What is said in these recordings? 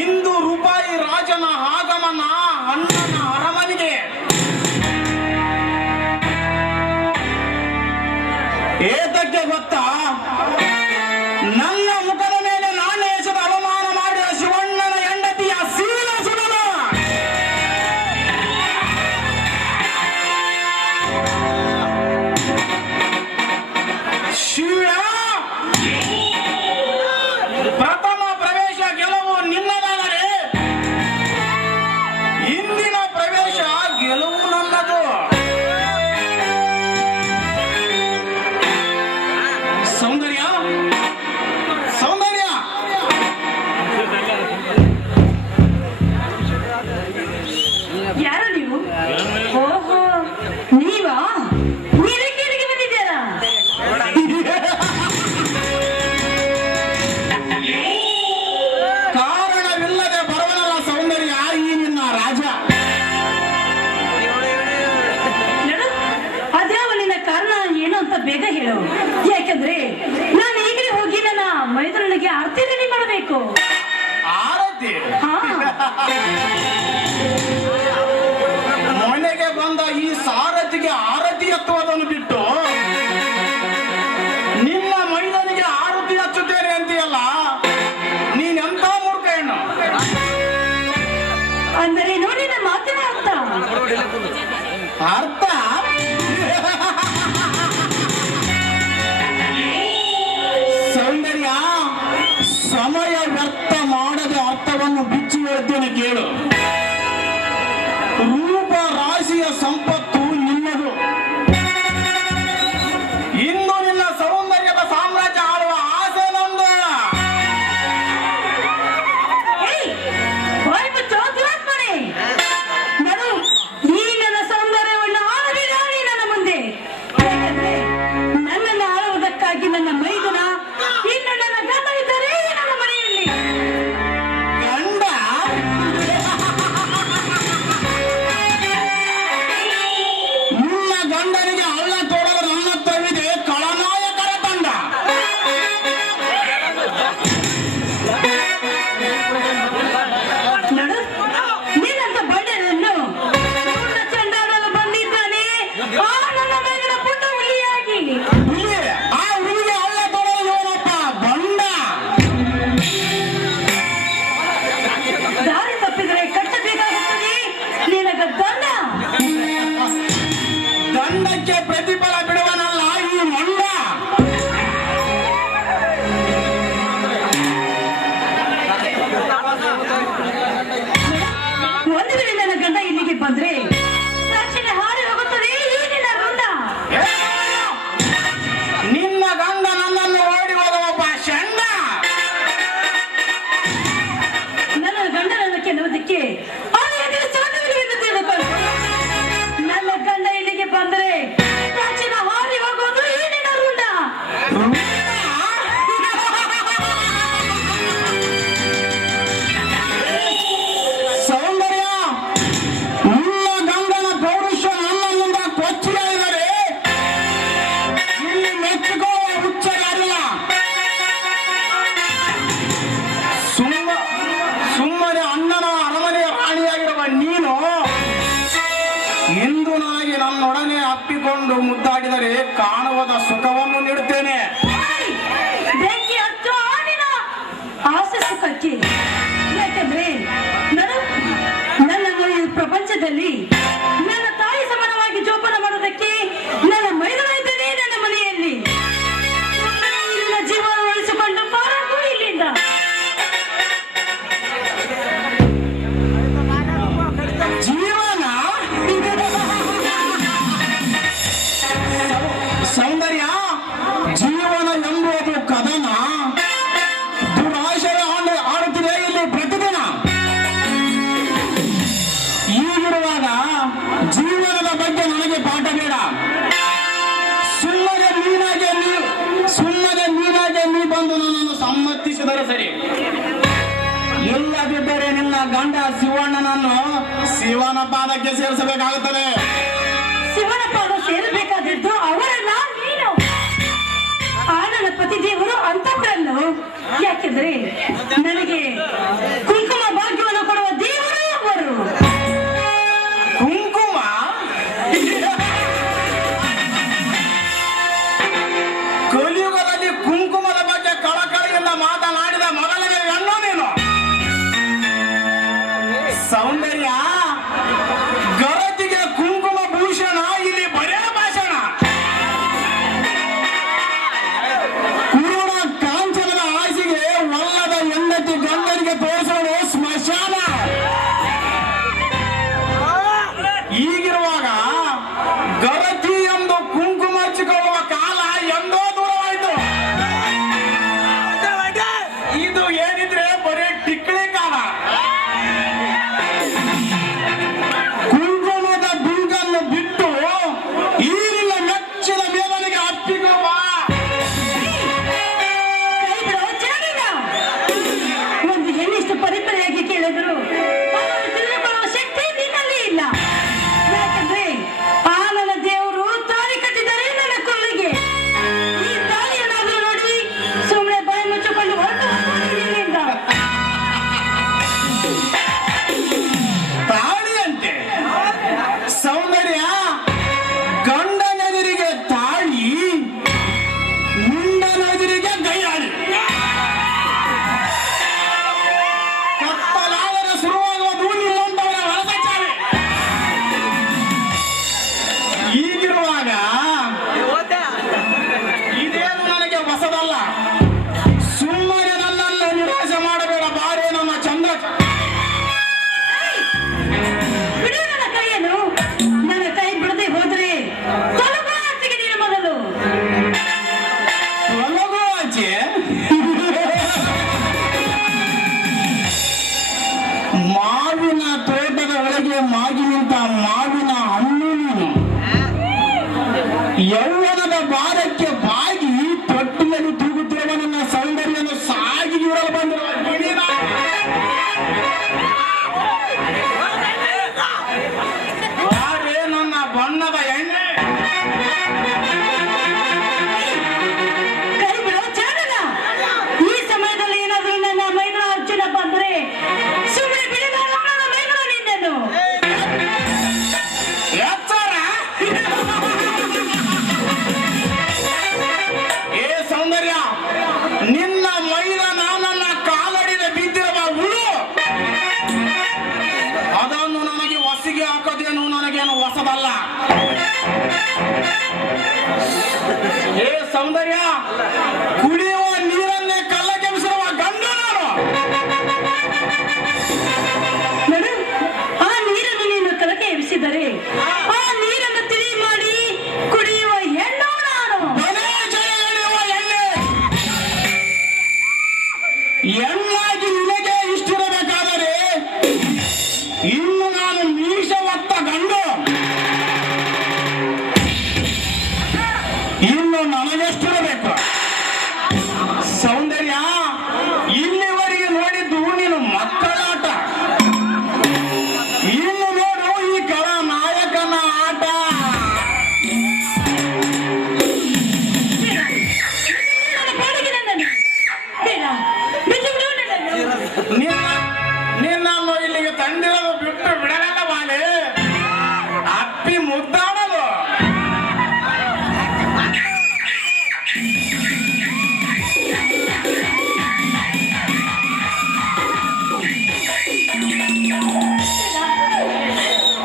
ಇಂದು ರೂಪಾಯಿ ರಾಜನ ಆಗಮನ ಅಣ್ಣನ ಅರಮನೆಗೆ. ಏತಕ್ಕೆ ಗೊತ್ತಾ? ನನ್ನ ಮುಖದ ಮೇಲೆ ನಾನು ಎಸೆದ ಅವಮಾನ ಮಾಡಿದ ಶಿವಣ್ಣನ ಹೆಂಡತಿಯ ಸೀಲ ಸುಡಲು. ಶಿವ, ಪ್ರಥಮ ಪ್ರವೇಶ ಗೆಲುವು ನಿನ್ನದಾದರೆ ಇಂದಿನ ಪ್ರವೇಶ ಗೆಲುವು ನನ್ನದು. ಸೌಂದರ್ಯ, ಸೌಂದರ್ಯ, ಯಾರು ನೀವು? ಓಹೋ, ನೀವಾ? ನೀರಿಗೆ ಬಂದಿದ್ದೀರಾ? ಕಾರಣವಿಲ್ಲದೆ ಬರುವನಲ್ಲ ಸೌಂದರ್ಯ ಈ ನಿನ್ನ ರಾಜ. ನೋಡು, ಅದ್ಯಾವ ನಿನ್ನ ಕಾರಣ ಏನು ಅಂತ ಬೇಗ ಹೇಳು. ಯಾಕಂದ್ರೆ ನಾನು ಈಗಲೇ ಹೋಗಿ ನನ್ನ ಮೈದುರನಿಗೆ ಆರತಿ ರೆಡಿ ಮಾಡಬೇಕು. ಆರತಿ? ಹಾ, ಮನೆಗೆ ಬಂದ ಈ ಸಾರಥಿಗೆ ಆರತಿ ಎತ್ತುವುದನ್ನು ಬಿಟ್ಟು ನಿನ್ನ ಮೈದನಿಗೆ ಆರತಿ ಹಚ್ಚುತ್ತೇನೆ ಅಂತೀಯಲ್ಲ, ನೀನೆಂತ ಮೂರ್ಖ ಹೆಣ್ಣು. ಅಂದರೆ ನೋಡಿ ನನ್ನ ಮಾತಿನ ಅರ್ಥ. ಅರ್ಥ? ಸೌಂದರ್ಯ, ಸಮಯ ವ್ಯರ್ಥ ಮಾಡದೆ ಅರ್ಥವನ್ನು ಬಿಚ್ಚಿ ಹೇಳ್ತೇನೆ ಕೇಳು. ರೂಪ ರಾಶಿಯ ಸಂಪತ್ತು ನಿನ್ನದು. ಇನ್ನು ನಿನ್ನ ಸೌಂದರ್ಯದ ಸಾಮ್ರಾಜ್ಯ ಆಳುವ ಆಸೆ ನಂದು. ಏಯ್, ಬಾಯ್ ಮುಚ್ಚು, ದುರಾತ್ಮನೇ. ನೋಡು, ಈ ನನ್ನ ಸೌಂದರ್ಯವನ್ನು ಆಳವಿರಾಣಿ ನನ್ನ ಮುಂದೆ. ಯಾಕಂದ್ರೆ ನನ್ನನ್ನು ಆಳುವುದಕ್ಕಾಗಿ ನನ್ನ ಮೈದುನ ಇನ್ನು ನನ್ನ ಗಂಡ ಇದ್ದರೆ ನನ್ನ ಮನೆಯಲ್ಲಿ. ಗಂಡ? ನಿನ್ನ ಗಂಡನಿಗೆ ಹಳ್ಳ ತೋಡಲು ನನ್ನ ತವಿದೆ ಖಳನಾಯಕರ ತಂಡ. ನೋಡು, ನಿನ್ನಂತ ಬಡ್ಡರನ್ನು ಪೂರ್ಣ ಚಂಡಾಡಲು ಬಂದಿದ್ದಾನೆ ಆ ನನ್ನ ಮೇಲಿನ ಪುಟ್ಟ ಹುಲಿಯಾಗಿ. ಹುಲಿ? ಆ ಹುಲಿಗೆ ಹಳ್ಳ ತೋಡಲು ಇವನಪ್ಪ ಗಂಡ. ದಾರಿ ತಪ್ಪಿದರೆ ಕಟ್ಟಬೇಕಾಗುತ್ತದೆ ನಿನಗ ದಂಡ. ದಂಡಕ್ಕೆ ಪ್ರತಿಫಲ ಬಿಡುವನಲ್ಲ ಈ ಮಂಡ. ಒಂದು ವೇಳೆ ನನ್ನ ಗಂಡ ಇಲ್ಲಿಗೆ ಬಂದ್ರೆ ತಕ್ಷಣ ಹಾರಿ ಹೋಗುತ್ತದೆ ಈ ನಿನ್ನ ವೃಂದ. ನಿನ್ನ ಗಂಡ ನನ್ನನ್ನು ಓಡಿ ಹೋದವಪ್ಪ ಷಂಡ. ನನ್ನ ಗಂಡನನ್ನು ಕೆಲವುದಕ್ಕೆ ಅವನ ಎದುರು ಸಾಧ್ಯವಿಲ್ಲ ತಿಳ್ಕೊಂಡು ನನ್ನ ಗಂಡ ಇಲ್ಲಿಗೆ ಬಂದರೆ ತಕ್ಷಣ ಹಾರಿ ಹೋಗೋದು ಈ ನಿನ್ನ ವೃಂದ. ಸೌಂದರ್ಯ, ನಿನ್ನ ಗಂಡನ ಪೌರುಷ ನನ್ನ ಮುಂದೆ ಕೊಚ್ಚಿದ್ದಾರೆ. ಇಲ್ಲಿ ಮೆಚ್ಚಿಕೊಳ್ಳುವ ಹುಚ್ಚ ಯಾರಿಲ್ಲ. ಸುಮ್ಮನೆ ಅಣ್ಣನ ಅರಮನೆಯ ರಾಣಿಯಾಗಿರುವ ನೀನು ಇಂದು ನನಗೆ ನನ್ನೊಡನೆ ಅಪ್ಪಿಕೊಂಡು ಮುದ್ದಾಡಿದರೆ ಕಾಣುವದ ಸುಖವನ್ನು ನೀಡುತ್ತೇನೆ. ಬೆಂಕಿ ಹಚ್ಚು ಆ ನಿನ್ನ ಆಸೆ ಸುಖಕ್ಕೆ. ಯಾಕಂದ್ರೆ ನನ್ನನ್ನು ಈ ಪ್ರಪಂಚದಲ್ಲಿ ನನ್ನ ತಾಯಿ ಸಮಾನವಾಗಿ ಜೋಪಾನ ಮಾಡೋದಕ್ಕೆ ನನ್ನ ಮೈದನ ಇದ್ದೇನೆ ನನ್ನ ಮನೆಯಲ್ಲಿ. ನಿನ್ನ ಜೀವನ ಉಳಿಸಿಕೊಂಡು ಪಾರಾಗು ಇಲ್ಲಿಂದ. ಜೀವನ? ಬಂದರೂ ಸರಿ, ಇಲ್ಲದಿದ್ದರೆ ನಿನ್ನ ಗಂಡ ಶಿವಣ್ಣನನ್ನು ಶಿವನ ಪಾದಕ್ಕೆ ಸೇರಿಸಬೇಕಾಗುತ್ತದೆ. ಶಿವನ ಪಾದ ಸೇರಬೇಕಾದದ್ದು ಅವರನ್ನ ನೀನು. ಆ ನನ್ನ ಪತಿದೇವರು ಅಂತವರನ್ನು, ಯಾಕೆಂದ್ರೆ ನನಗೆ ಕುಂಕುಮ ಭಾಗ್ಯವನ್ನು ಕೊಡುವ ದೇವರು ಅವರು. ಕುಂಕುಮ? ಕಲಿಯುಗದಲ್ಲಿ ಕುಂಕುಮದ ಬಗ್ಗೆ ಕಳಕಳಿಯಿಂದ ಮಾತನಾಡಿದ ಮಗಳಿಗೆ ಹೆಣ್ಣು ನೀನು. ಸೌಂದರ್ಯ, ಗರತಿಗೆ ಕುಂಕುಮ ಭೂಷಣ, ಇಲ್ಲಿ ಬರೇ ಭಾಷಣ. ಕುರುಡ ಕಾಂಚನದ ಆಸೆಗೆ ಒಲ್ಲದ ಹೆಂಡತಿ ಗಂಡನಿಗೆ ತೋರಿಸೋದು ಸ್ಮಶಾನ. ಈಗಿರುವಾಗ ಗರತಿ ಎಂದು ಕುಂಕುಮ ಹಚ್ಚಿಕೊಳ್ಳುವ ಕಾಲ ಎಂದೋ ದೂರವಾಯಿತು. ಇದು ಏನಿದ್ರೆ ಬರೀ ಟಿಕ್ಕಳಿ ಕಾಲ. ಕುಂಕುಮದ ಬಿಂಕನ್ನು ಬಿಟ್ಟು ಈರಿನ ಮೆಚ್ಚಿದ ಮೇಲನಿಗೆ ಅಪ್ಪಿಕೊಳ್ಳುವ. ಕೈ ಬಿಡೋ ಚೆನ್ನಾಗಿಲ್ಲ. ಒಂದು ಹೆಣ್ಣಿಷ್ಟು ಪರಿಪರಿಯಾಗಿ ಕೇಳಿದ್ರು ಅವರು ತಿಳಿದುಕೊಳ್ಳುವ ಶಕ್ತಿ ನಿನ್ನಲ್ಲಿ ಇಲ್ಲ. ಯಾಕಂದ್ರೆ ಆ ನನ್ನ ದೇವರು ತಾಳಿ ಕಟ್ಟಿದ್ದಾರೆ ನನ್ನ ಕೊಳ್ಳಿಗೆ. ಈ ತಾಳಿಯನ್ನಾದ್ರೂ ನೋಡಿ ಸುಮ್ಮನೆ ಬಾಯಿ ಮುಚ್ಚಿಕೊಂಡು ಹೊರಟು ಹೋಗ್ಬೋದು ಇಲ್ಲಿಂದ. ತಾಳಿಯಂತೆ ಸೌಂದರ್ಯ, ಗಂಡನೆದುರಿಗೆ ತಾಳಿ, ಮುಂಡನೆದುರಿಗೆ ಗೈಯಾಳಿ. ಕತ್ತಲಾದರೆ ಶುರುವಾಗುವ ಧೂಳಿ ನಿಮ್ಮಂತವರ ಹೊರಸಚ್ಚಾವೆ. ಈಗಿರುವಾಗ ಇದೇನು ನನಗೆ ಹೊಸದಲ್ಲ. ಸುಮ್ಮನೆ ನನ್ನನ್ನು ನಿರಾಶೆ ಮಾಡಬೇಡ ಬಾರೇ ನನ್ನ ಚಂದ್ರ. ಬಿಡು ನನ್ನ ಕೈಯನ್ನು. ನನ್ನ ಕೈ ಬಿಡದೆ ಹೋದ್ರೆ ತೊಲಗಾಚಿಗೆ ನೀನು ಮೊದಲು. ತೊಲಗು ಆಚೆ. ಮಾವಿನ ತೋಟದ ಒಳಗೆ ಮಾಗಿ ನಿಂತ ಮಾವಿನ ಹಣ್ಣು ನೀನು. ಯೌವನದ ಭಾರಕ್ಕೆ ಬಾಗಿ ತೊಟ್ಟಿಯಲ್ಲಿ ತೂಗುತ್ತಿರುವ ನನ್ನ ಸೌಂದರ್ಯವನ್ನು ಸಾಗಿ ಇರಲು ಬಂದಿರುವ ಗಿಣಿ ನಾನು. ಯಾರೇ ನನ್ನ ಬಣ್ಣದ ಎಣ್ಣೆ? ಕೈ ಬಿಡೋ ಚಾನಲ್ಲ. ಈ ಸಮಯದಲ್ಲಿ ಏನಾದ್ರೂ ನನ್ನ ಮೈಗಳ ಅರ್ಜುನ ಬಂದ್ರೆ ಸುಮ್ಮನೆ ಬಿಡಿ. ನನ್ನ ಮೈಗಳ ನಿನ್ನನ್ನು ಎಚ್ಚರ! ಏ ಸೌಂದರ್ಯ, ನಿನ್ನ ಮೈದಾನ ನನ್ನ ಕಾಲಡಿದ ಬಿದ್ದಿರುವ ಹುಳು. ಅದನ್ನು ನನಗೆ ಹೊಸಿಗೆ ಹಾಕೋದೇನು ನನಗೇನು ಹೊಸದಲ್ಲ. ಏ ಸೌಂದರ್ಯ, ಕುಡಿಯುವ ನೀರನ್ನೇ ಕಲ್ಲಗೆಮಿಸಿರುವ ಗಂಡು ನಾನು. ನೋಡು, ಆ ನೀರನ್ನು ನೀನು ಕಲಕೆ ಎಬ್ಬಿಸಿದರೆ ಆ ನೀರನ್ನು ತಿಳಿ ಮಾಡಿ ಕುಡಿಯುವ ಹೆಣ್ಣು ನಾನು. ಬಲೇ ಜಯ ಎಳೆಯುವ ಎಣ್ಣೆ. ಹೆಣ್ಣಾಗಿ ನಿನಗೆ ಇಷ್ಟಿರಬೇಕಾದರೆ ಇನ್ನು ನಾನು ಮೀಸ ಹೊತ್ತ ಗಂಡು. ಇನ್ನು ನನಗೆಷ್ಟಿರಬೇಕು? ಸೌಂದರ್ಯ, ಇಲ್ಲಿವರೆಗೆ ನೋಡಿದ್ದು ನೀನು ಮಕ್ಕಳಾಟ. ಇನ್ನು ನೋಡು ಈ ಕಳ ನಾಯಕನ ಆಟ. ನನ್ನ ಪಾಡಿಗೆ ನನ್ನನ್ನು ಬೇಡ, ಬಿಟ್ಟು ಬಿಡು ನನ್ನನ್ನು. ನಿನ್ನನ್ನು ಇಲ್ಲಿಗೆ ತಂದಿರೋದು ಬಿಟ್ಟು ಬಿಡಲ್ಲ ಬಾಲೆ. ಅಪ್ಪಿ ಮುದ್ದಾಡಲು.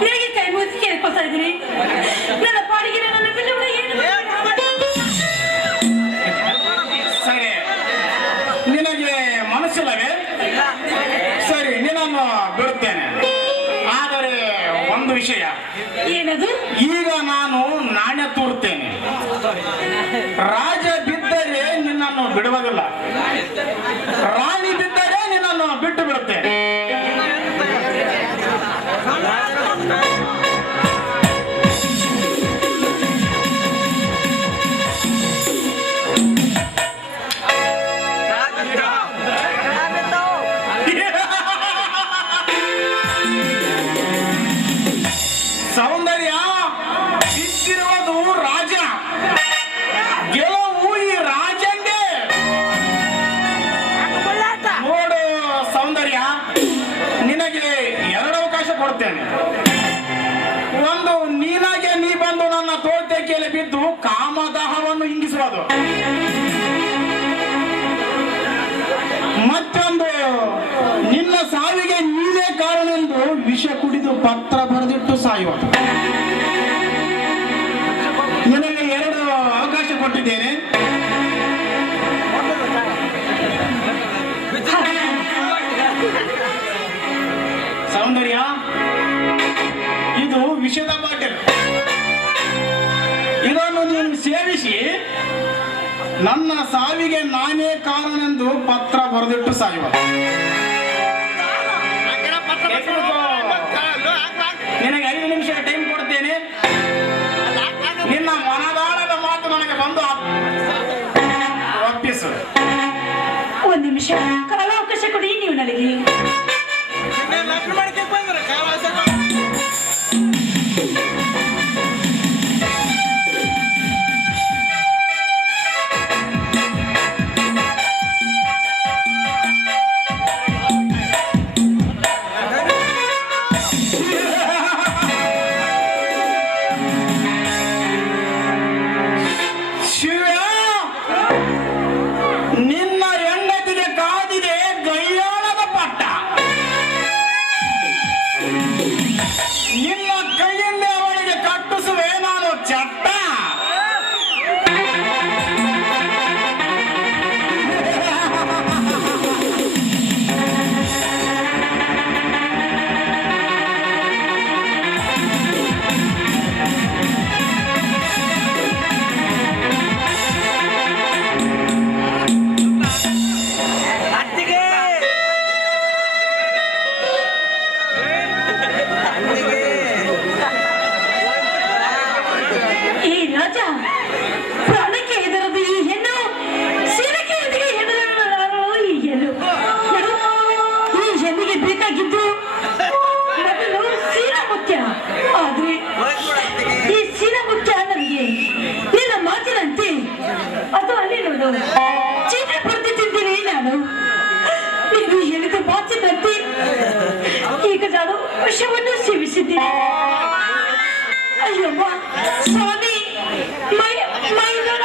ನಿನಗೆ ಕೈ ಮುಗಿಸಿ ಕೇಳ್ಕೊತಾ ಇದ್ದೀನಿ. ನನ್ನ ಪಾಡಿಗೆ ನನ್ನನ್ನು ಬಿಟ್ಟು ಬಿಡು. ಏನು ಸರಿ, ನಿನಗೆ ಮನಸ್ಸಿಲ್ಲವೇ? ಸರಿ, ನಿನ್ನನ್ನು ಬಿಡುತ್ತೇನೆ. ಆದರೆ ಒಂದು ವಿಷಯ, ಏನದು? ಈಗ ನಾನು ನಾಣ್ಯ ತೂರುತ್ತೇನೆ. ರಾಜ ಬಿದ್ದರೆ ನಿನ್ನನ್ನು ಬಿಡುವುದಿಲ್ಲ, ರಾಣಿ ಬಿದ್ದರೆ ನಿನ್ನನ್ನು ಬಿಟ್ಟು ಬಿಡುತ್ತೇನೆ. ಗೆಲುವು ಈ ರಾಜಂಗೆ. ನೋಡು ಸೌಂದರ್ಯ, ನಿನಗೆ 2 ಅವಕಾಶ ಕೊಡ್ತೇನೆ. ಒಂದು, ನೀನಾಗೆ ನೀ ಬಂದು ನನ್ನ ತೋಳ್ತೆಕೆಯಲ್ಲಿ ಬಿದ್ದು ಕಾಮದಾಹವನ್ನು ಇಂಗಿಸುವುದು. ಮತ್ತೊಂದು, ನಿನ್ನ ಸಾವಿಗೆ ನೀನೇ ಕಾರಣವೆಂದು ವಿಷ ಕುಡಿದು ಪತ್ರ ಬರೆದಿಟ್ಟು ಸಾಯುವುದು. ನಿನಗೆ 2 ಅವಕಾಶ ಕೊಟ್ಟಿದ್ದೇನೆ. ಸೌಂದರ್ಯ, ಇದು ವಿಷದ ಬಾಟಲ್. ಇದನ್ನು ನೀನು ಸೇವಿಸಿ ನನ್ನ ಸಾವಿಗೆ ನಾನೇ ಕಾರಣವೆಂದು ಪತ್ರ ಬರೆದಿಟ್ಟು ಸಾಯುವ. ನಿನಗೆ 5 ನಿಮಿಷ ಟೈಮ್ ಕೊಡ್ತೇನೆ. ನಿನ್ನ ಮನದಾಳದ ಮಾತು ನನಗೆ ಬಂದು ಒಪ್ಪಿಸು. 1 ನಿಮಿಷ ಕಾಲಾವಕಾಶ ಕೊಡಿ ನೀವು ನನಗೆ. ನಿನ್ನ ಹೆಂಡತಿಗೆ ಕಾದಿದೆ ಗಯ್ಯಾಳದ ಪಟ್ಟ. ನಿನ್ನ ಕೈಯಿಂದ ಅವಳಿಗೆ ಕಟ್ಟಿಸುವೆ ನಾನು ಚಟ್ಟ. ಈ ರಾಜ ಪ್ರಾಣಕ್ಕೆ ಹೆದರದು ಈ ಹೆಣ್ಣು, ಶಿರಕ್ಕೆ ಎದೆಗೆ ಹೆದರಲಾರಳು ಈ ಹೆಣ್ಣು. ನೋಡು, ಈ ಹೆಣ್ಣಿಗೆ ಬೇಕಾಗಿದ್ದು ಮೊದಲು ಸೀರ ಮುಖ್ಯ. ಆದ್ರೆ ಈ ಸೀರ ಮುಖ್ಯ ನನಗೆ ನಿನ್ನ ಮಾತಿನಂತೆ ಅದು ಅಲ್ಲಿ ನೋಡು ಚೀಟಿ ಬರ್ತಿದ್ದೀನಿ ನಾನು. ನೀನು ಹೇಳಿದ ಮಾತಿನಂತೆ ಈಗ ನಾನು ವಿಷವನ್ನು ಸೇವಿಸಿದ್ದೀನಿ. ಅಯ್ಯವ್ವ ಸ್ವಾಮಿ, ಮೈದನ